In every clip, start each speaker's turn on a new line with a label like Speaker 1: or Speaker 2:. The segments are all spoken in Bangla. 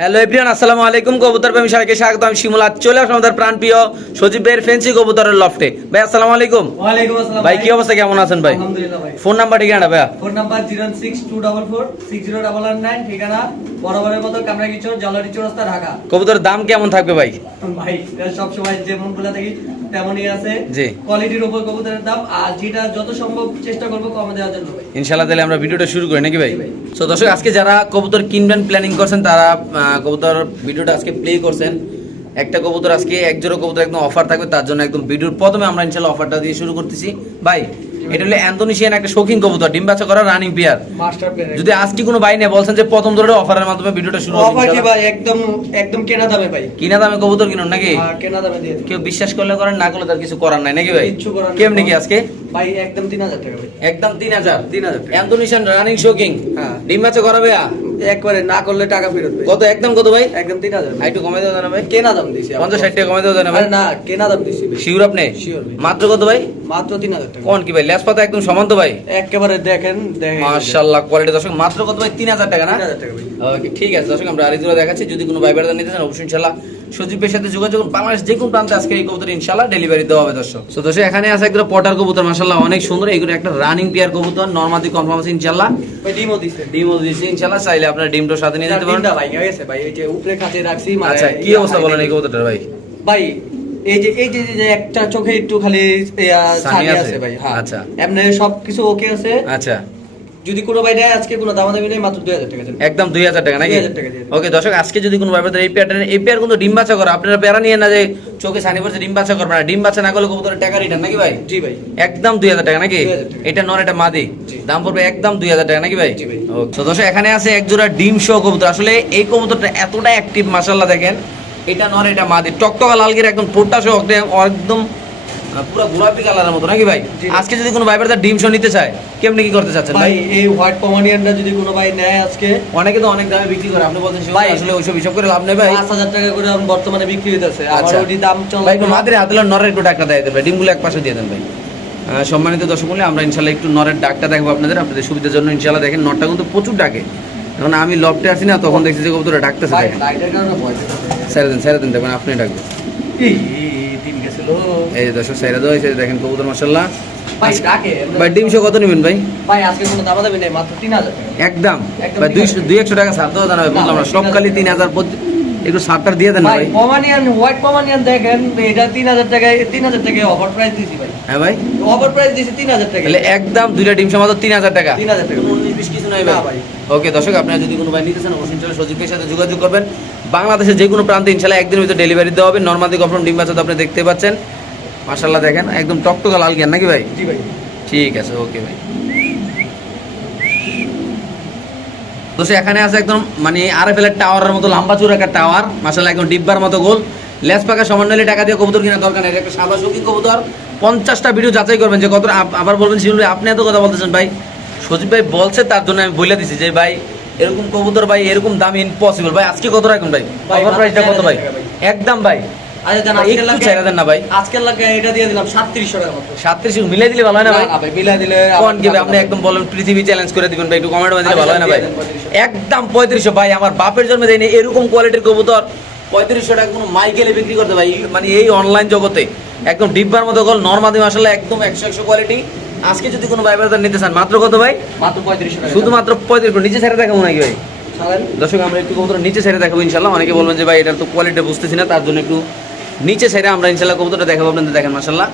Speaker 1: হ্যালো এভরিওয়ান আসসালামু আলাইকুম। কবুতর প্রেমী সবাইকে স্বাগত। আমি শিমুলা। চলে আসলাম আমাদের প্রাণপ্রিয় সজীব ভাইয়ের ফেন্সি কবুতরের লফটে ভাই আসসালামু আলাইকুম।
Speaker 2: ওয়ালাইকুম আসসালাম
Speaker 1: ভাই কি অবস্থা? কেমন আছেন ভাই?
Speaker 2: আলহামদুলিল্লাহ ভাই।
Speaker 1: ফোন নাম্বার ঠিকানা ভাইয়া?
Speaker 2: Phone number zero six two double four six zero double nine ঠিকানা বরাবরের মতো কামরাগি চোর জলারি চৌরাস্তা ঢাকা।
Speaker 1: কবুতরের দাম কেমন থাকবে ভাই?
Speaker 2: ভাই সব সময় যেমন বলে থাকি তেমনই আছে।
Speaker 1: জি।
Speaker 2: কোয়ালিটির উপর কবুতরের দাম। আর যেটা যত সম্ভব চেষ্টা করব কমে দেওয়ার জন্য ভাই।
Speaker 1: ইনশাল্লাহ তাহলে আমরা ভিডিওটা শুরু করি নাকি ভাই?
Speaker 2: ভাই।
Speaker 1: তো দর্শক আজকে যারা কবুতর কিনবেন প্ল্যানিং করছেন তারা কবুতর ভিডিওটা আজকে প্লে করছেন। একটা কবুতর আজকে একজোড়া কবুতর একদম অফার থাকবে, তার জন্য একদম ভিডিওর প্রথমে আমরা ইনশাল্লাহ অফারটা দিয়ে শুরু করতেছি। ভাই এটা হলো অ্যান্থোনিশিয়ান একটা শৌখিন কবুতর ডিম বাচ্চা করা রানিং পেয়ার যদি আজকে কোনো ভাই নেই বলছেন যে প্রথম ধরে অফারের মাধ্যমে ভিডিওটা শুরু হবে
Speaker 2: অফার কি ভাই একদম একদম কেনা দামে ভাই।
Speaker 1: কিনা দামে কবুতর কিনুন নাকি?
Speaker 2: হ্যাঁ, কেনা দামে দিয়ে
Speaker 1: কেউ বিশ্বাস করলে করেন না করলে তার কিছু করার নাই নাকি ভাই?
Speaker 2: কিচ্ছু করার নেই।
Speaker 1: কেমনি কি আজকে?
Speaker 2: ভাই একদম তিন হাজার টাকা ভাই।
Speaker 1: একদম তিন হাজার।
Speaker 2: তিন হাজার টাকা।
Speaker 1: অ্যান্থোনিশিয়ান রানিং শোকিং
Speaker 2: হ্যাঁ।
Speaker 1: ডিম বাচ্চা করাবে
Speaker 2: একবারে না করলে টাকা ফেরত
Speaker 1: কত একদম কত ভাই?
Speaker 2: একদম তিন হাজার
Speaker 1: একটু কমে দেওয়া না ভাই।
Speaker 2: কেনা দাম দিছি।
Speaker 1: পঞ্চাশ ষাট টাকা কমে দেওয়া না ভাই।
Speaker 2: না কেনা দাম দিছি।
Speaker 1: শিউর আপনি?
Speaker 2: Sure ভাই।
Speaker 1: মাত্র কত ভাই?
Speaker 2: মাত্র তিন হাজার টাকা।
Speaker 1: কোন কি ভাই পাতা একদম সমান তো ভাই।
Speaker 2: একেবারে দেখেন দেখেন।
Speaker 1: মাশাআল্লাহ কোয়ালিটি দর্শক মাত্র কত ভাই? তিন হাজার টাকা না?
Speaker 2: টাকা ভাই।
Speaker 1: ওকে ঠিক আছে দর্শক আমরা আরেকজন দেখাচ্ছি। যদি কোনো ভাই বেড়াতে নিতে চান অবশ্যই ইনশাল্লাহ সজীবের সাথে যোগাযোগ বাংলাদেশ যে কোনো প্রান্তে আজকে এই কবুতর ইনশাল্লাহ ডেলিভারি দেওয়া হবে দর্শক। তো দর্শক এখানে আছে একটা পটার কবুতর মাশাআল্লাহ অনেক সুন্দর। এগুলো একটা রানিং পেয়ার কবুতর নরমাদি কনফার্ম আছে ইনশাল্লাহ
Speaker 2: ভাই ডিমও দিছে।
Speaker 1: ডিমও দিয়েছি ইনশাল্লাহ চাইলে আপনার ডিমটার সাথে নিয়ে যেতে পারেন।
Speaker 2: ডিমটা ভাই গেছে ভাই। এই যে উপরে কাছে রাখছি মানে
Speaker 1: আচ্ছা কি অবস্থা বলেন এই কবুতরটার ভাই?
Speaker 2: ভাই এই যে এই যে একটা চোখে একটু খালি ছানি
Speaker 1: আছে?
Speaker 2: ভাই হ্যাঁ।
Speaker 1: আচ্ছা।
Speaker 2: এমনি সবকিছু ওকে আছে?
Speaker 1: আচ্ছা।
Speaker 2: যদি কোনো ভাই নেয় আজকে কোনো দামাদামি নেই মাত্র দুই হাজার টাকা
Speaker 1: একদম দুই হাজার টাকা নাকি?
Speaker 2: 2000 টাকা দিয়ে দিন।
Speaker 1: ওকে দর্শক আজকে যদি কোনো ব্যাপারে এই পেয়ারটা এই পেয়ার কিন্তু ডিম বাচ্চা করে আপনারা পেয়ারা নিয়ে না যে চোখে সানি পড়ছে ডিম বাচ্চা করবে না। ডিম বাচ্চা না করলে কবুতরের টাকা রিটার্ন নাকি ভাই?
Speaker 2: জি ভাই।
Speaker 1: একদম দুই হাজার টাকা নাকি? এটা নর এটা মাদি। দাম পড়বে একদম দুই হাজার টাকা নাকি ভাই? তো দর্শক এখানে আছে এক জোড়া ডিম সহ কবুতর। আসলে এই কবুতরটা এতটা অ্যাক্টিভ মাসাল্লাহ দেখেন। এটা নর এটা মাদি। টকটকা লালগির একদম ঠোঁটটা সহ একদম- পুরো গোলাপি কালারের মতো নাকি ভাই? আজকে যদি কোনো ভাই তার ডিম সহ নিতে চায় কেমনি কি করতে চাচ্ছেন
Speaker 2: ভাই এই হোয়াইট কমানিয়ানটা যদি কোনো ভাই নেয় আজকে
Speaker 1: অনেকে তো অনেক দামে বিক্রি করে আপনি বলছেন সেগুলো
Speaker 2: ভাই।
Speaker 1: আসলে ওইসব হিসাব করে লাভ নেই ভাই।
Speaker 2: পাঁচ হাজার টাকা করে এখন বর্তমানে বিক্রি হইতেছে আমার
Speaker 1: আচ্ছা।
Speaker 2: ওটি দাম চলে
Speaker 1: ভাই একটু মাদের হাতে নরের একটু ডাকটা দিয়ে দেন ভাই ডিমগুলো এক পাশে দিয়ে দেন ভাই। সম্মানিত দর্শক মূল্যে আমরা ইনশাল্লাহ একটু নরের ডাকটা দেখব আপনাদের আপনাদের সুবিধার জন্য ইনশাল্লাহ দেখেন নরটা কিন্তু প্রচুর ডাকে। এখন আমি লফটে আছি না তখন দেখছি যে কবুতরা ডাকতেছে
Speaker 2: ভাই
Speaker 1: দেখেন। ছেড়ে দেন ছেড়ে দেন দেখবেন আপনি ডাকবেন।
Speaker 2: এই,
Speaker 1: যে দর্শক ছেড়ে দেওয়া হয়েছে দেখেন কবুতর মাসাল্লাহ
Speaker 2: ভাই ডাকে
Speaker 1: ভাই ডিম সহ কত নেবেন ভাই?
Speaker 2: ভাই আজকে কোনো দামাদামি নেই মাত্র তিন হাজার
Speaker 1: একদম। ভাই দুইশো। দুই একশো টাকা ছাড় দেওয়া জানাবে বললাম না
Speaker 2: ভাই,
Speaker 1: সব
Speaker 2: তিন হাজার
Speaker 1: একটু সারটার দিয়ে দেন
Speaker 2: ভাই কমানিয়ান হোয়াইট কমানিয়ান দেখেন এটা তিন হাজার টাকায় তিন হাজার টাকায় অফার প্রাইস দিছি ভাই।
Speaker 1: হ্যাঁ ভাই।
Speaker 2: অফার প্রাইস দিছি তিন হাজার টাকা
Speaker 1: তাহলে একদম দুইটা ডিম তিন হাজার টাকা।
Speaker 2: তিন হাজার টাকা।
Speaker 1: কোনো উনিশ বিশ কিছু নাই ভাই।
Speaker 2: ভাই।
Speaker 1: ওকে দর্শক আপনারা যদি কোনো ভাই নিতে চান অবশ্যই ইনশাল্লাহ সজীবের সাথে যোগাযোগ করবেন। বাংলাদেশের যে কোনো প্রান্তে ইনশাল্লাহ একদিনের ভিতরে ডেলিভারি দেওয়া হবে। নর্মাদি গফরম ডিম বাচ্চা তো আপনি দেখতে পাচ্ছেন। মাশাল্লাহ দেখেন একদম টকটকা লাল জ্ঞান নাকি ভাই?
Speaker 2: জি ভাই।
Speaker 1: ঠিক আছে ওকে ভাই। দোষে এখানে আছে একদম মানে আরএফএল এর টাওয়ারের মতো লম্বা চূড়া একটা টাওয়ার মাশাল্লাহ একদম ডিব্বার মতো গোল। লেস পাকা সমান টাকা দিয়ে কবুতর কিনা দরকার নেই। একটা সাদা শৌখিন কবুতর। পঞ্চাশটা ভিডিও যাচাই করবেন যে কত আবার বলবেন ভাই আপনি এত কথা বলতেছেন ভাই। সজীব ভাই বলছে তার জন্য আমি বলে দিছি যে ভাই এরকম কবুতর ভাই এরকম দাম ইম্পসিবল ভাই আজকে কত রাখুন ভাই? অফার প্রাইসটা কত ভাই?
Speaker 2: 4000 টাকা ভাই।
Speaker 1: একদম ভাই।
Speaker 2: আচ্ছা
Speaker 1: মিলাই দিলে ভালো হয় না ভাই?
Speaker 2: দিলে
Speaker 1: আপনি একদম বলেন পৃথিবী চ্যালেঞ্জ করে দিবেন ভাই একটু কমেন্ট দিলে ভালো হয় না ভাই? একদম পঁয়ত্রিশশো ভাই আমার বাপের জন্মে দেয়নি এরকম কোয়ালিটির কবুতর। পঁয়ত্রিশশো টাকা কোনো মাইকেলে বিক্রি করতে ভাই মানে এই অনলাইন জগতে একদম ডিব্বার মতো গল নর্মাদি মাসাল্লাহ একদম একশো একশো কোয়ালিটি আজকে যদি কোনো ভাই বাজার নিতে চান মাত্র কত ভাই?
Speaker 2: মাত্র পঁয়ত্রিশশো টাকা।
Speaker 1: শুধুমাত্র পঁয়ত্রিশ নিচে ছেড়ে দেখাবো নাকি ভাই? দর্শক আমরা একটু কবুতর নিচে ছেড়ে দেখাবো ইনশাল্লাহ অনেকে বলবেন যে ভাই এটার তো কোয়ালিটি বুঝতেছি না তার জন্য একটু নিচে ছেড়ে আমরা ইনশাল্লাহ কবুতরটা দেখাবো। আপনাদের দেখেন মাসাল্লাহ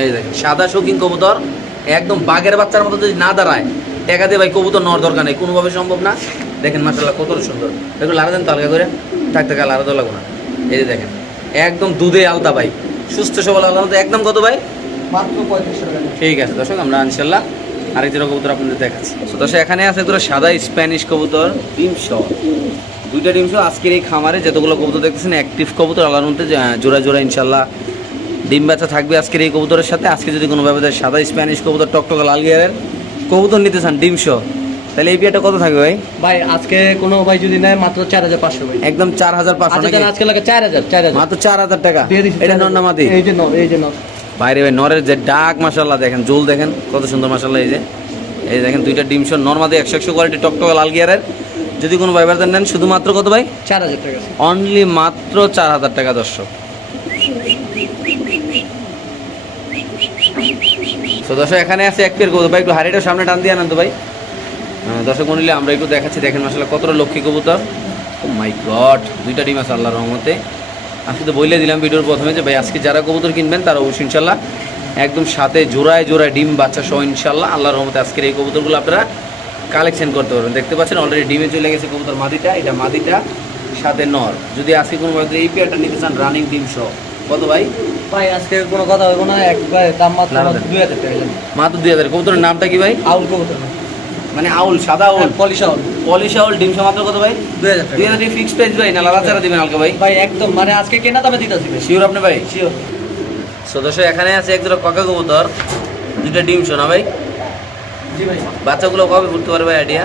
Speaker 1: এই দেখেন সাদা শৌখিন কবুতর একদম বাঘের বাচ্চার মতো যদি না দাঁড়ায় টাকা দিয়ে ভাই কবুতর নেওয়ার দরকার নেই। কোনোভাবে সম্ভব না। দেখেন মাসাল্লাহ কত সুন্দর। একটু লাড়া দেন তো হালকা করে। থাক থাক লাড়া তো লাগবো না। এই যে দেখেন একদম দুধে আলতা ভাই। সুস্থ সবল আলতা একদম কত ভাই? ঠিক আছে দর্শক আমরা ইনশাল্লাহ আরেক জোড়া কবুতর আপনাদের দেখাচ্ছি। তো দর্শক এখানে আছে দুটো সাদা স্প্যানিশ কবুতর সহ। দুইটা ডিম আজকের এই খামারে যতগুলো কবুতর দেখতেছেন অ্যাক্টিভ কবুতর আল্লাহর মধ্যে জোড়া জোড়া ইনশাল্লাহ ডিম বাচ্চা থাকবে আজকের এই কবুতরের সাথে। আজকে যদি কোনো ব্যাপারে সাদা স্প্যানিশ কবুতর টকটকা লাল গিয়ারের কবুতর নিতে চান ডিম সহ। তাহলে এই বিয়েটা কত থাকবে ভাই?
Speaker 2: ভাই আজকে কোনো ভাই যদি নেয় মাত্র চার হাজার পাঁচশো ভাই।
Speaker 1: একদম চার হাজার পাঁচশো
Speaker 2: আচ্ছা আজকে লাগে চার হাজার চার হাজার।
Speaker 1: মাত্র চার হাজার টাকা? এটা
Speaker 2: 4000
Speaker 1: নর
Speaker 2: এই যে এই যে
Speaker 1: বাইরে ভাই নরের যে ডাক মাসাল্লাহ দেখেন জুল দেখেন কত সুন্দর মাসাল্লাহ এই যে। এই দেখেন দুইটা ডিম শো নর্মাদি একশো একশো কোয়ালিটি টকটকা লাল গিয়ারের। যদি কোনো ভাই ভাইবারদের নেন শুধুমাত্র কত ভাই?
Speaker 2: চার হাজার টাকা।
Speaker 1: অনলি মাত্র চার হাজার টাকা দর্শক। তো দর্শক এখানে আছে এক পেয়ার কবুতর ভাই একটু হাড়িটা সামনে টান দিয়ে আনন্দ ভাই। দর্শক মনিলে আমরা একটু দেখাচ্ছি দেখেন মাসাল্লাহ কতটা লক্ষ্মী কবুতর। ও মাই গড দুইটা ডিম আছে আল্লাহর রহমতে। আজকে তো বলে দিলাম ভিডিওর প্রথমে যে ভাই আজকে যারা কবুতর কিনবেন তারা অবশ্যই ইনশাল্লাহ একদম সাথে জোড়ায় জোড়ায় ডিম বাচ্চা সহ ইনশাল্লাহ আল্লাহর রহমতে আজকের এই কবুতরগুলো আপনারা কালেকশন করতে পারবেন। দেখতে পাচ্ছেন অলরেডি ডিমে চলে গেছে কবুতর মাদিটা এটা মাদিটা সাথে নর। যদি আজকে কোনো এই পেয়ারটা নিতে চান রানিং ডিম সহ। কত ভাই?
Speaker 2: ভাই আজকে কোনো কথা হবে না একবার দাম মাত্র। দুই হাজার
Speaker 1: মাত্র দুই হাজার। কবুতরের নামটা কি ভাই?
Speaker 2: আউল কবুতর।
Speaker 1: মানে আউল সাদা আউল।
Speaker 2: পলিশ আউল।
Speaker 1: পলিশ আউল ডিম মাত্র কত ভাই?
Speaker 2: দুই হাজার
Speaker 1: দুই
Speaker 2: টাকা
Speaker 1: হাজার ফিক্স প্রাইস ভাই না লালা চারা দিবেন হালকা ভাই।
Speaker 2: ভাই একদম মানে আজকে কেনা দামে দিতেছি ভাই।
Speaker 1: শিওর আপনি ভাই?
Speaker 2: শিওর
Speaker 1: সদস্য এখানে আছে এক জোড়া কাকা কবুতর দুইটা ডিম শোনা ভাই।
Speaker 2: জি ভাই।
Speaker 1: বাচ্চাগুলো কবে ফুটতে পারবে আইডিয়া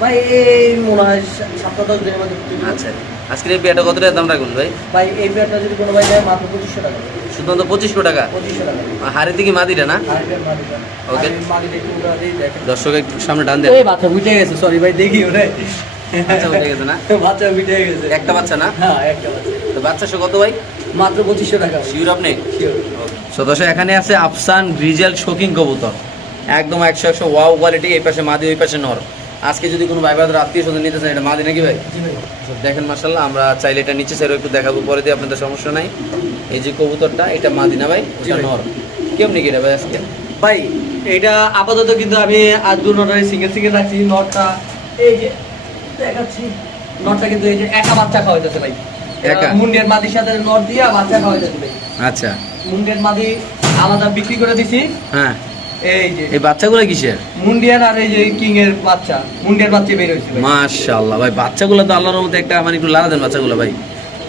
Speaker 2: ভাই এই মনে হয় সাতটা দশ দিনের মধ্যে
Speaker 1: আচ্ছা আজকের এই পেয়ারটা কত টাকা দাম রাখবেন ভাই?
Speaker 2: ভাই এই পেয়ারটা যদি কোনো ভাই যায় মাত্র পঁচিশশো টাকা।
Speaker 1: শুধুমাত্র পঁচিশশো টাকা। হাড়ি থেকে মাদিটা না?
Speaker 2: দেখেন।
Speaker 1: দর্শক একটু সামনে দেন।
Speaker 2: বাচ্চা উঠে গেছে সরি ভাই দেখি ওরে।
Speaker 1: বাচ্চা উঠে গেছে না?
Speaker 2: বাচ্চা উঠে গেছে।
Speaker 1: একটা বাচ্চা না?
Speaker 2: হ্যাঁ একটা বাচ্চা।
Speaker 1: তো বাচ্চা সে কত ভাই?
Speaker 2: মাত্র পঁচিশশো টাকা
Speaker 1: শিওর আপনি? সদস্য এখানে আছে আফসান গ্রিজেল শোকিং কবুতর। একদম একশো একশো ওয়াও কোয়ালিটি এই পাশে মাদি ওই পাশে নর। আজকে যদি কোনো ভাই বাদের আত্মীয় স্বজন নিতে চান এটা মাদি নাকি ভাই?
Speaker 2: ভাই।
Speaker 1: দেখেন মার্শাল্লাহ আমরা চাইলে এটা নিচে সেরও একটু দেখাবো পরে দিয়ে আপনাদের সমস্যা নাই। এই যে কবুতরটা এটা মাদি না ভাই। নর। কেমনি কি এটা ভাই আজকে?
Speaker 2: ভাই এটা আপাতত কিন্তু আমি আর দু নটারে সিঙ্গেল সিঙ্গেল রাখছি নটটা এই যে দেখাচ্ছি নটটা কিন্তু এই যে একা বাচ্চা খাওয়াইতেছে ভাই।
Speaker 1: একা?
Speaker 2: মুন্ডের মাদির সাথে নট দিয়া বাচ্চা খাওয়াইতেছে ভাই।
Speaker 1: আচ্ছা।
Speaker 2: মুন্ডের মাদি আলাদা বিক্রি করে দিছি।
Speaker 1: হ্যাঁ।
Speaker 2: এই যে।
Speaker 1: এই বাচ্চাগুলো কিসের?
Speaker 2: মুন্ডিয়ান আর এই যে কিং এর বাচ্চা। মুন্ডিয়ার বাচ্চা বের হয়েছে
Speaker 1: মাশাআল্লাহ। ভাই বাচ্চাগুলো তো আল্লাহর মধ্যে একটা মানে একটু লালা দেন বাচ্চাগুলো ভাই।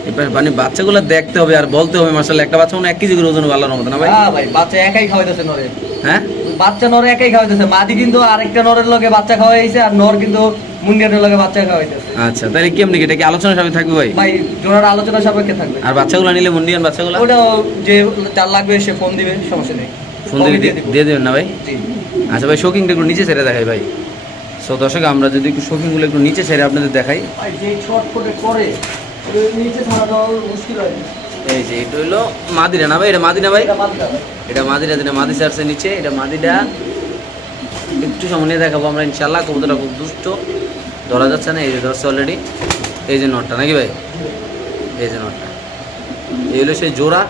Speaker 1: এবার মানে বাচ্চাগুলো দেখতে হবে আর বলতে হবে মাশাআল্লাহ একটা বাচ্চা মনে হয় কেজি করে ওজন আল্লাহর মধ্যে না ভাই?
Speaker 2: হ্যাঁ ভাই বাচ্চা একাই খাওয়াইতেছে নরে।
Speaker 1: হ্যাঁ?
Speaker 2: বাচ্চা নরে একাই খাওয়াইতেছে। মাদি কিন্তু আরেকটা নরের লগে বাচ্চা খাওয়াইছে আর নর কিন্তু মুন্ডিয়ানের লগে বাচ্চা খাওয়াইতেছে।
Speaker 1: আচ্ছা তাহলে এটা কি আলোচনা সবাই থাকবে ভাই?
Speaker 2: ভাই জোড়ার আলোচনা সাপেক্ষে থাকবে।
Speaker 1: আর বাচ্চাগুলো নিলে মুন্ডিয়ান বাচ্চাগুলো?
Speaker 2: যে যার লাগবে সে ফোন দিবে সমস্যা নেই।
Speaker 1: ফোন দিয়ে দেবেন না ভাই? আচ্ছা ভাই শোকিংটা একটু নিচে ছেড়ে দেখাই ভাই। সো দর্শক আমরা যদি একটু শোকিংগুলো একটু নিচে ছেড়ে আপনাদের দেখাই। এই যে এটা হইল মাদিরা না ভাই? এটা মাদিনা ভাই? এটা মাদিরা যেটা মাদি চার্সে নিচে এটা মাদিটা একটু সামনে দেখাবো আমরা ইনশাল্লাহ কবুতরটা খুব দুষ্ট। ধরা যাচ্ছে না এই যে ধরছে অলরেডি এই যে নটটা নাকি ভাই? এই যে নটটা। এই হলো সেই জোড়া।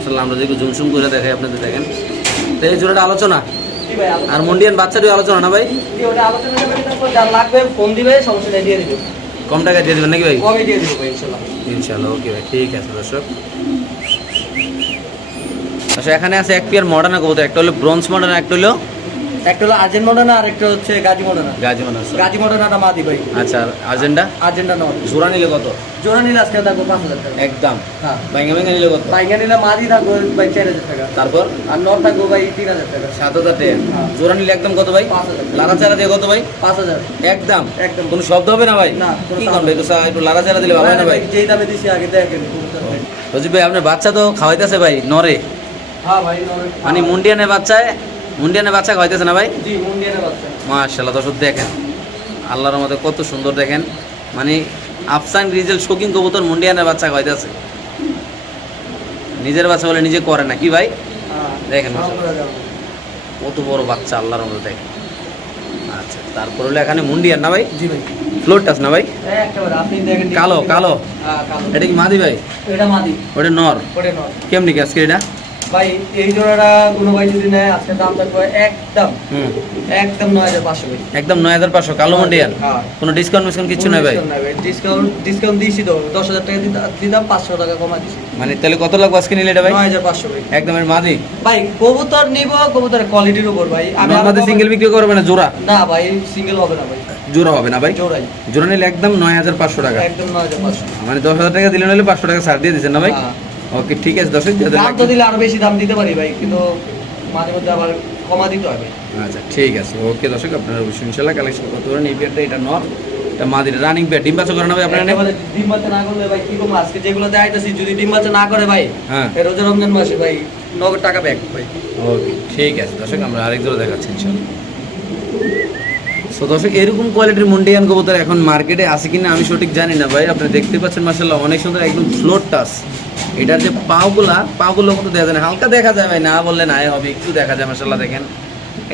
Speaker 1: মাসাল্লাহ আমরা যদি জুমসুম করে দেখাই আপনাদের দেখেন। তো এই জোড়াটা আলোচনা? আর মুন্ডিয়ান বাচ্চাটিও আলোচনা না ভাই?
Speaker 2: লাগবে ফোন দিবে সমস্যা দিয়ে দিবে।
Speaker 1: কম টাকা দিয়ে দেবেন নাকি ভাই?
Speaker 2: কমই দিয়ে দিবো ভাই ইনশাল্লাহ
Speaker 1: ইনশাল্লাহ ওকে ভাই ঠিক আছে দর্শক। আচ্ছা এখানে আছে এক পেয়ার মডার্ন কবুতর একটা হলো ব্রোঞ্জ মডার্ন একটা হলো
Speaker 2: একটা হলো আর্জেন্ট আর একটা হচ্ছে গাজী
Speaker 1: গাজী
Speaker 2: গাজী মাদি ভাই।
Speaker 1: আচ্ছা আর্জেন্টা?
Speaker 2: আর্জেন্টা নট
Speaker 1: জোড়া নিলে কত?
Speaker 2: জোড়া নিলে আজকে থাকব পাঁচ হাজার টাকা।
Speaker 1: একদম।
Speaker 2: হ্যাঁ।
Speaker 1: ব্যাঙ্গা ব্যাঙ্গা নিলে কত?
Speaker 2: বাইঙ্গা নিলে মাদি থাকব ভাই চার হাজার টাকা।
Speaker 1: তারপর?
Speaker 2: আর নট থাকব ভাই তিন হাজার টাকা।
Speaker 1: সাত হাজার টাকা।
Speaker 2: হ্যাঁ।
Speaker 1: জোড়া নিলে একদম কত ভাই?
Speaker 2: পাঁচ হাজার
Speaker 1: লারা চারা দিয়ে কত ভাই?
Speaker 2: পাঁচ হাজার।
Speaker 1: একদম।
Speaker 2: একদম।
Speaker 1: কোনো শব্দ হবে না ভাই?
Speaker 2: না,
Speaker 1: কি করবে? একটু সা- একটু লারা চারা দিলে ভালো না ভাই?
Speaker 2: যেই দামে দিছি আগে দেখেন। ভাই।
Speaker 1: রজিব ভাই আপনার বাচ্চা তো খাওয়াইতেছে ভাই নরে?
Speaker 2: হ্যাঁ ভাই নর-
Speaker 1: মানে মুন্ডিয়ানের বাচ্চায় মুন্ডিয়ানের বাচ্চা খাওয়াইতেছে না ভাই?
Speaker 2: মুন্ডিয়ানের
Speaker 1: দর্শক দেখেন। আল্লাহর মধ্যে কত সুন্দর দেখেন। মানে আফসান গ্রিজেল শৌকিং কবুতর মুন্ডিয়ানের বাচ্চা খাওয়াইতেছে। নিজের বাচ্চা বলে নিজে করে না কি ভাই?
Speaker 2: হ্যাঁ
Speaker 1: দেখেন। কত বড় বাচ্চা আল্লাহর মধ্যে দেখেন। আচ্ছা তারপর হলো এখানে মুন্ডিয়ান না ভাই?
Speaker 2: জি ভাই।
Speaker 1: ফ্লোর টাচ না ভাই? কালো, কালো।
Speaker 2: হ্যাঁ
Speaker 1: এটা কি মাদি ভাই?
Speaker 2: এটা মাদি।
Speaker 1: ওটা নর। কেমনি কি আজকে এটা?
Speaker 2: ভাই এই জোড়াটা কোনো ভাই যদি নেয় আজকে দাম থাকবে একদম একদম নয় হাজার পাঁচশো
Speaker 1: একদম নয় হাজার পাঁচশো কালো মুন্ডিয়ান?
Speaker 2: হ্যাঁ।
Speaker 1: কোনো ডিসকাউন্ট মিসকাউন্ট কিচ্ছু নাই ভাই?
Speaker 2: ডিসকাউন্ট ডিসকাউন্ট দিয়েছি তো দশ হাজার টাকা দিতাম পাঁচশো টাকা কমা দিছি।
Speaker 1: মানে তাহলে কত লাগবে আজকে নিলে এটা ভাই?
Speaker 2: নয় হাজার পাঁচশো ভাই।
Speaker 1: একদম এর মাদি?
Speaker 2: ভাই কবুতর নিব কবুতরের কোয়ালিটির উপর ভাই। আমি আলাদা-
Speaker 1: সিঙ্গেল বিক্রি করবে না জোড়া?
Speaker 2: না ভাই সিঙ্গেল হবে না ভাই।
Speaker 1: জোড়া হবে না ভাই? জোড়া নিলে একদম নয় হাজার পাঁচশো টাকা।
Speaker 2: একদম নয় হাজার পাঁচশো।
Speaker 1: মানে দশ হাজার টাকা দিলে নিলে পাঁচশো টাকা ছাড় দিয়ে দিচ্ছেন না ভাই?
Speaker 2: হ্যাঁ।
Speaker 1: ওকে ঠিক আছে দর্শক
Speaker 2: দাম তো দিলে আরও বেশি দাম দিতে পারি ভাই কিন্তু মাঝে মধ্যে আবার কমা দিতে হবে।
Speaker 1: আচ্ছা ঠিক আছে ওকে দর্শক আপনারা অবশ্যই ইনশাল্লাহ কালেকশন করতে পারেন। এই পেয়ারটা এটা নর এটা মাদির রানিং পেয়ার ডিম বাচ্চা করানো ভাই আপনারা
Speaker 2: ডিম বাচ্চা না করলে ভাই কি করব? আজকে যেগুলো দেখাইতেছি যদি ডিম বাচ্চা না করে ভাই
Speaker 1: হ্যাঁ।
Speaker 2: এই রোজা রমজান মাসে ভাই নগদ টাকা ব্যাক ভাই।
Speaker 1: ওকে ঠিক আছে দর্শক আমরা আরেক জোড়া দেখাচ্ছি ইনশাল্লাহ তো দর্শক এরকম কোয়ালিটির মুন্ডিয়ান কবুতর এখন মার্কেটে আছে কিনা আমি সঠিক জানি না ভাই। আপনি দেখতে পাচ্ছেন মাসাল্লাহ অনেক সুন্দর একদম ফ্লোর টাস এটার যে পাগুলা পাগুলো মতো দেখা যায় না। হালকা দেখা যায় ভাই না বললে নাই হবে একটু দেখা যায় মাসাল্লাহ দেখেন।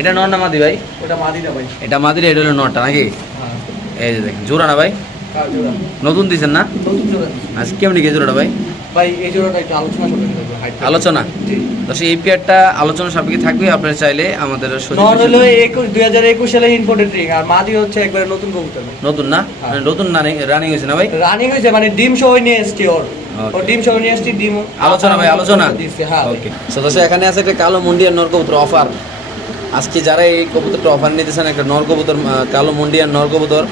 Speaker 1: এটা নর না মাদি ভাই?
Speaker 2: ওটা মাদি না ভাই।
Speaker 1: এটা মাদির এটা হলো নরটা নাকি?
Speaker 2: হ্যাঁ।
Speaker 1: এই যে দেখেন জোড়া না ভাই? নতুন দিছেন না?
Speaker 2: নতুন জোড়া
Speaker 1: আজ কেমনি কি জোড়াটা ভাই?
Speaker 2: ভাই এই জোড়াটা একটু আলোচনা করতে
Speaker 1: আলোচনা? দর্শক এই পেয়ারটা আলোচনা সাপেক্ষে থাকবে আপনারা চাইলে আমাদের
Speaker 2: নর হলো একুশ দুই হাজার একুশ সালে ইম্পোর্টেড রিং আর মাদি হচ্ছে একবারে নতুন কবুতর।
Speaker 1: নতুন না?
Speaker 2: হ্যাঁ।
Speaker 1: মানে নতুন রানিং হয়েছে না ভাই?
Speaker 2: রানিং হয়েছে মানে ডিম সহ নিয়ে এসছি ওর। ও ডিম সহ নিয়ে এসছি ডিম
Speaker 1: আলোচনা ভাই আলোচনা
Speaker 2: হ্যাঁ।
Speaker 1: ওকে সো দর্শক এখানে আছে একটা কালো নর কবুতর অফার আজকে যারা এই কবুতরটা অফার নিতেছেন একটা নর কবুতর আহ, কালো মুন্ডিয়ান নর কবুতর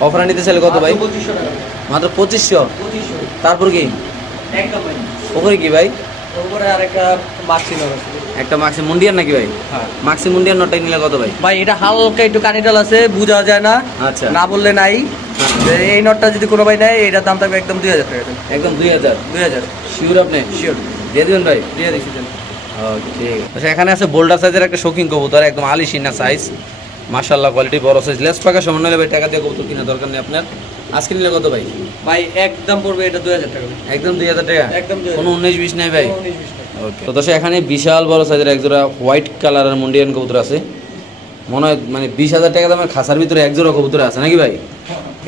Speaker 1: অফার নিতে চাইলে কত ভাই?
Speaker 2: মাত্র 2500 টাকা
Speaker 1: পঁচিশশো। তারপর কি? ওপরে কি ভাই?
Speaker 2: ওপরে আরেকটা মাছি নর
Speaker 1: একটা মাক্সি মুন্ডিয়ান নাকি ভাই?
Speaker 2: হ্যাঁ।
Speaker 1: মাক্সি মুন্ডিয়ান নরটা নিলে কত ভাই?
Speaker 2: ভাই এটা হালকা একটু কানিটাল আছে বোঝা যায় না।
Speaker 1: আচ্ছা।
Speaker 2: না বললে নাই। যে এই নটটা যদি কোনো ভাই নেয় এটার দাম থাকবে একদম দুই হাজার টাকা।
Speaker 1: একদম দুই হাজার?
Speaker 2: দুই হাজার।
Speaker 1: শিওর আপনি?
Speaker 2: শিওর
Speaker 1: দিয়ে দিবেন ভাই?
Speaker 2: দিয়ে দিচ্ছি
Speaker 1: আচ্ছা এখানে আছে বোল্ডার সাইজের একটা শৌখিন কবুতর একদম আলিশিনা সাইজ মাশাল্লাহ কোয়ালিটি বড় সাইজ লেস পাকা সমান হলে ভাই টাকা দিয়ে কবুতর কিনা দরকার নেই আপনার। আজকে নিলে কত ভাই?
Speaker 2: ভাই একদম পড়বে এটা দুই হাজার টাকা
Speaker 1: একদম দুই হাজার টাকা?
Speaker 2: একদম 2000
Speaker 1: কোনো উনিশ বিশ নাই ভাই। ওকে তো দর্শক এখানে বিশাল বড় সাইজের একজোড়া হোয়াইট কালারের মুন্ডিয়ান কবুতর আছে। মনে হয় মানে বিশ হাজার টাকা দামের খাসার ভিতরে একজোড়া কবুতর আছে নাকি ভাই?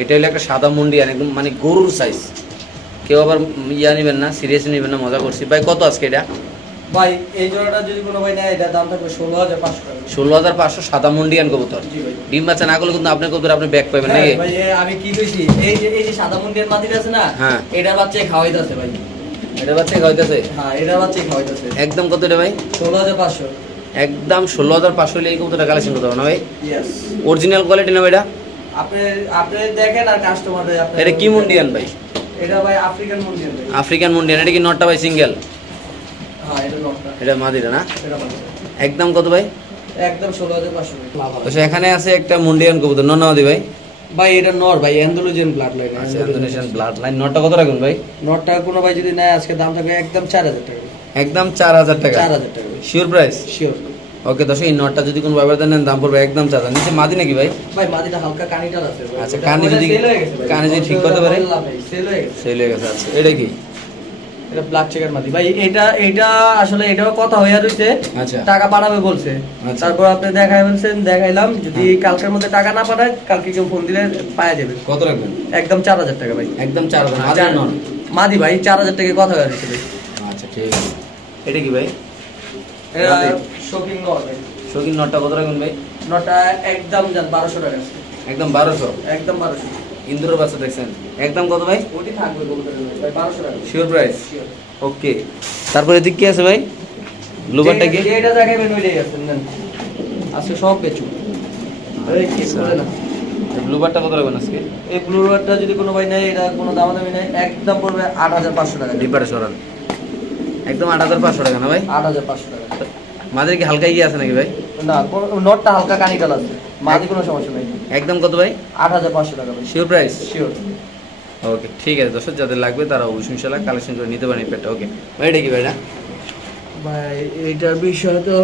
Speaker 1: এটা হলো একটা সাদা মুন্ডিয়ান একদম মানে গরুর সাইজ কেউ আবার ইয়া নেবেন না সিরিয়াস নেবেন না মজা করছি। ভাই কত আজকে এটা?
Speaker 2: ভাই এই জোড়াটা যদি কোনো ভাই নেয় এটার দাম থাকবে ষোলো হাজার পাঁচশো
Speaker 1: ষোলো হাজার পাঁচশো সাদা মুন্ডিয়ান কবুতর। ডিম বাচ্চা না করলে কিন্তু আপনার কবুতর আপনি ব্যাক পাবেন
Speaker 2: হ্যাঁ,
Speaker 1: নাকি
Speaker 2: ভাই, আমি কি কইছি? এই যে এই যে সাদা মুন্ডিয়ার মাটির আছে না
Speaker 1: হ্যাঁ।
Speaker 2: এটার বাচ্চাই খাওয়াইতেছে ভাই।
Speaker 1: এটা বাচ্চা খাওয়াইতেছে?
Speaker 2: হ্যাঁ এটার বাচ্চাই খাওয়াইতেছে।
Speaker 1: একদম কত রে ভাই?
Speaker 2: ষোলো হাজার পাঁচশো।
Speaker 1: একদম ষোলো হাজার পাঁচশো হলে এই কবুতরটা কালেকশন করতে হবে না ভাই? অরিজিনাল কোয়ালিটি না এটা?
Speaker 2: আপনি আপনি দেখেন আর কাস্টমারদের আপনি
Speaker 1: এটা কি মুন্ডিয়ান ভাই?
Speaker 2: এটা ভাই আফ্রিকান মুন্ডিয়ান
Speaker 1: আফ্রিকান মুন্ডিয়ান এটা কি নটটা ভাই সিঙ্গেল
Speaker 2: হ্যাঁ এটা
Speaker 1: মাদিরা না? একদম কত ভাই?
Speaker 2: একদম ষোলো হাজার পাঁচশো
Speaker 1: তো এখানে আছে একটা মুন্ডিয়ান কবুতর নন্নামাদি ভাই?
Speaker 2: ভাই এটা নর ভাই অ্যান্ডোলোজেন ব্লাড লাইন
Speaker 1: আচ্ছা ইন্দোনেশিয়ান ব্লাড লাইন নটটা কত রাখুন ভাই?
Speaker 2: নটটা কোনো ভাই যদি নেয় আজকে দাম থাকবে একদম চার হাজার টাকা।
Speaker 1: একদম চার হাজার টাকা?
Speaker 2: চার হাজার টাকা।
Speaker 1: শিওর প্রাইস
Speaker 2: শিওর
Speaker 1: ওকে দর্শক এই নটটা যদি কোনো ব্যবহার নেন দাম পড়বে একদম চার হাজার। নিচে মাদি নাকি ভাই?
Speaker 2: ভাই মাদিটা হালকা কানিটাল আছে।
Speaker 1: আচ্ছা, কানি যদি-
Speaker 2: হয়ে।
Speaker 1: কানি ঠিক করতে পারে?
Speaker 2: বললাম হয়ে গেছে।
Speaker 1: সেই লেগে গেছে আচ্ছা এটা কি?
Speaker 2: এটা ব্ল্যাক চেকার মাদি ভাই এটা এটা আসলে এটাও কথা হইয়া রইছে
Speaker 1: আচ্ছা।
Speaker 2: টাকা পাঠাবে বলছে।
Speaker 1: আচ্ছা।
Speaker 2: তারপর আপনি দেখাই বলছেন দেখাইলাম যদি কালকের মধ্যে টাকা না পাঠায় কালকে কেউ ফোন দিলে পাওয়া যাবে।
Speaker 1: কত রাখবেন?
Speaker 2: একদম চার হাজার টাকা ভাই।
Speaker 1: একদম চার হাজার মাদি নন।
Speaker 2: মাদি ভাই চার হাজার টাকা কথা হয়ে রয়েছে ভাই।
Speaker 1: আচ্ছা ঠিক আছে। এটা কি ভাই?
Speaker 2: এটা। শৌখিন ভাই।
Speaker 1: শৌখিন নটটা কত রাখবেন ভাই?
Speaker 2: নটা একদম যান বারোশো টাকা
Speaker 1: একদম বারোশো?
Speaker 2: একদম বারোশো।
Speaker 1: ইন্দুরের বাচ্চা দেখছেন। একদম কত ভাই?
Speaker 2: ওটি থাকবে ভাই। ভাই বারোশো টাকা।
Speaker 1: Sure price. ওকে তারপরে এদিক কি আছে ভাই? ব্লুবারটা কি?
Speaker 2: যেটা দেখাবেন ওইটাই আছে আজকে সব বেচু এই কি
Speaker 1: আচ্ছা।
Speaker 2: বলে না?
Speaker 1: ব্লুবারটা কত রাখবেন আজকে?
Speaker 2: এই ব্লু রোডটা যদি কোনো ভাই নেয় এটা কোনো দামাদামি নেই। একদম পড়বে আট হাজার পাঁচশো টাকা।
Speaker 1: সরান একদম আট হাজার পাঁচশো টাকা না ভাই?
Speaker 2: আট হাজার পাঁচশো টাকা।
Speaker 1: মাঝে কি হালকা ইয়ে আছে নাকি ভাই?
Speaker 2: না নোটটা হালকা কানিকাল আছে। মাঝে কোনো সমস্যা নেই।
Speaker 1: একদম কত ভাই?
Speaker 2: আট হাজার পাঁচশো টাকা ভাই।
Speaker 1: শিওর প্রাইস
Speaker 2: শিওর
Speaker 1: ওকে ঠিক আছে দর্শক যাদের লাগবে তারা অবশ্যই ইনশাল্লাহ কালেকশন করে নিতে পারেন পেটটা ওকে ভাই এটা কি ভাই এটা?
Speaker 2: ভাই এইটার বিষয় তো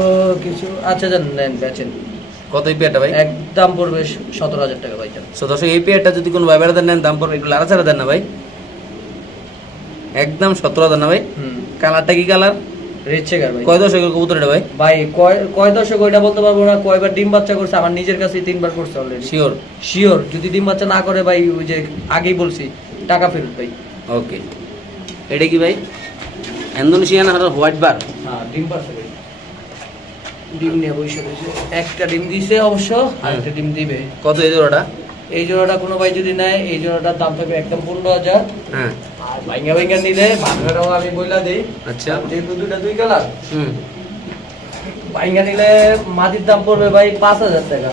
Speaker 2: কিছু আচ্ছা জান নেন বেচেন।
Speaker 1: কত এই পেয়ারটা ভাই?
Speaker 2: একদম পড়বে সতেরো হাজার টাকা ভাই
Speaker 1: সো দর্শক এই পেয়ারটা যদি কোনো ভাই বেড়াতে নেন দাম পড়বে একটু লাড়া ছাড়া দেন না ভাই। একদম সতেরো হাজার না ভাই? কালারটা কি কালার
Speaker 2: রেড চেকার ভাই।
Speaker 1: কয় দশকের কবুতর এটা ভাই?
Speaker 2: ভাই কয় কয় দশক ওইটা বলতে পারব না কয়বার ডিম বাচ্চা করছে আমার নিজের কাছেই তিনবার করছে অলরেডি
Speaker 1: শিওর
Speaker 2: শিওর যদি ডিম বাচ্চা না করে ভাই ওই যে আগেই বলছি টাকা ফেরত ভাই।
Speaker 1: ওকে এটা কি ভাই? ইন্দোনেশিয়ান আর হোয়াইট বার?
Speaker 2: হ্যাঁ ডিম পারছে ভাই। ডিম নিয়ে বসে রয়েছে। একটা ডিম দিছে অবশ্য আর একটা ডিম দিবে।
Speaker 1: কত এই জোড়াটা?
Speaker 2: এই জোড়াটা কোনো ভাই যদি নেয় এই জোড়াটার দাম থাকবে একদম পনেরো হাজার।
Speaker 1: হ্যাঁ।
Speaker 2: ভাইঙ্গা ভাইঙ্গা নিলে ভাঙাটাও আমি বইলা দিই
Speaker 1: আচ্ছা
Speaker 2: যেহেতু দুটা দুই কালার
Speaker 1: হুম
Speaker 2: ভাইঙ্গা নিলে মাটির দাম পড়বে ভাই পাঁচ হাজার টাকা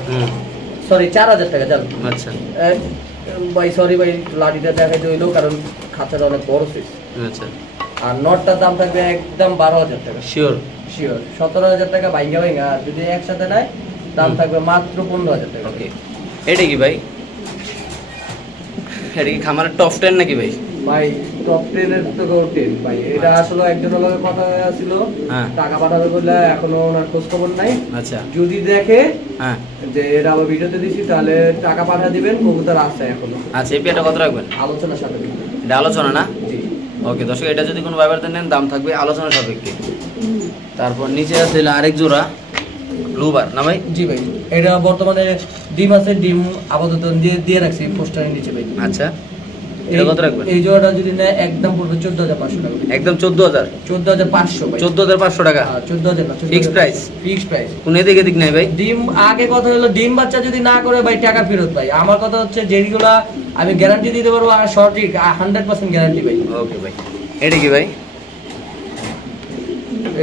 Speaker 2: সরি চার হাজার টাকা চাল
Speaker 1: আচ্ছা
Speaker 2: ভাই সরি ভাই লাঠিটা দেখাইতে হইল কারণ খাঁচাটা অনেক বড় সাইজ
Speaker 1: আচ্ছা
Speaker 2: আর নটটার দাম থাকবে একদম বারো হাজার টাকা
Speaker 1: শিওর
Speaker 2: শিওর সতেরো হাজার টাকা ভাইঙ্গা ভাইঙ্গা আর যদি একসাথে নেয় দাম থাকবে মাত্র পনেরো হাজার টাকা
Speaker 1: ওকে এটা কি ভাই এটা কি খামারের টপ টেন নাকি ভাই
Speaker 2: ভাই টপ টেনের তো টেন ভাই। এটা আসলে একজনের লগে কথা ছিল।
Speaker 1: হ্যাঁ।
Speaker 2: টাকা পাঠাবে বলে এখনও ওনার খোঁজ খবর নাই।
Speaker 1: আচ্ছা।
Speaker 2: যদি দেখে
Speaker 1: হ্যাঁ।
Speaker 2: যে এটা আমার ভিডিওতে দিছি তাহলে টাকা পাঠা দিবেন। কবুতর আছে এখনও।
Speaker 1: আচ্ছা এই পেয়ারটা কত রাখবেন?
Speaker 2: আলোচনা সাপেক্ষে।
Speaker 1: এটা আলোচনা না?
Speaker 2: জি।
Speaker 1: ওকে দর্শক এটা যদি কোনো ব্যবহার নেন দাম থাকবে আলোচনা সাপেক্ষে। তারপর নিচে আছে আরেক জোড়া ব্লুবার না ভাই?
Speaker 2: জি ভাই। এটা বর্তমানে ডিম আছে ডিম আপাতত দিয়ে দিয়ে রাখছি পোস্টারের নিচে ভাই।
Speaker 1: আচ্ছা। এটা কত রাখবেন?
Speaker 2: এই জোড়াটা যদি নেয় একদম পড়বে চোদ্দ হাজার পাঁচশো টাকা।
Speaker 1: একদম চোদ্দ হাজার?
Speaker 2: চোদ্দ হাজার পাঁচশো ভাই।
Speaker 1: টাকা?
Speaker 2: না? প্রাইস?
Speaker 1: কোন দিক নাই ভাই?
Speaker 2: ডিম আগে কথা হলো ডিম বাচ্চা যদি না করে ভাই টাকা ফেরত ভাই। আমার কথা হচ্ছে যেগুলা আমি গ্যারান্টি দিতে পারব আর সঠিক হান্ড্রেড পার্সেন্ট গ্যারান্টি ভাই।
Speaker 1: ওকে ভাই। এটা কি ভাই?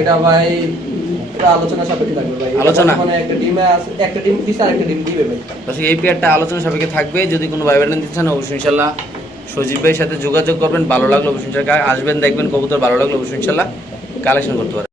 Speaker 2: এটা ভাই আলোচনা সাপেক্ষে থাকবে ভাই।
Speaker 1: আলোচনা?
Speaker 2: মানে একটা ডিমে আছে একটা ডিম দিছে আর একটা ডিম দিবে ভাই।
Speaker 1: দর্শক এই পেয়ারটা আলোচনা সাপেক্ষে থাকবে। যদি কোনো ভাই ব্যাটার দিচ্ছেন অবশ্যই ইনশাল্লাহ সজীব ভাইয়ের সাথে যোগাযোগ করবেন, ভালো লাগল অবশ্যই আসবেন, দেখবেন, কবুতর ভালো লাগল অবশ্যই ইনশাল্লাহ কালেকশন করতে পারেন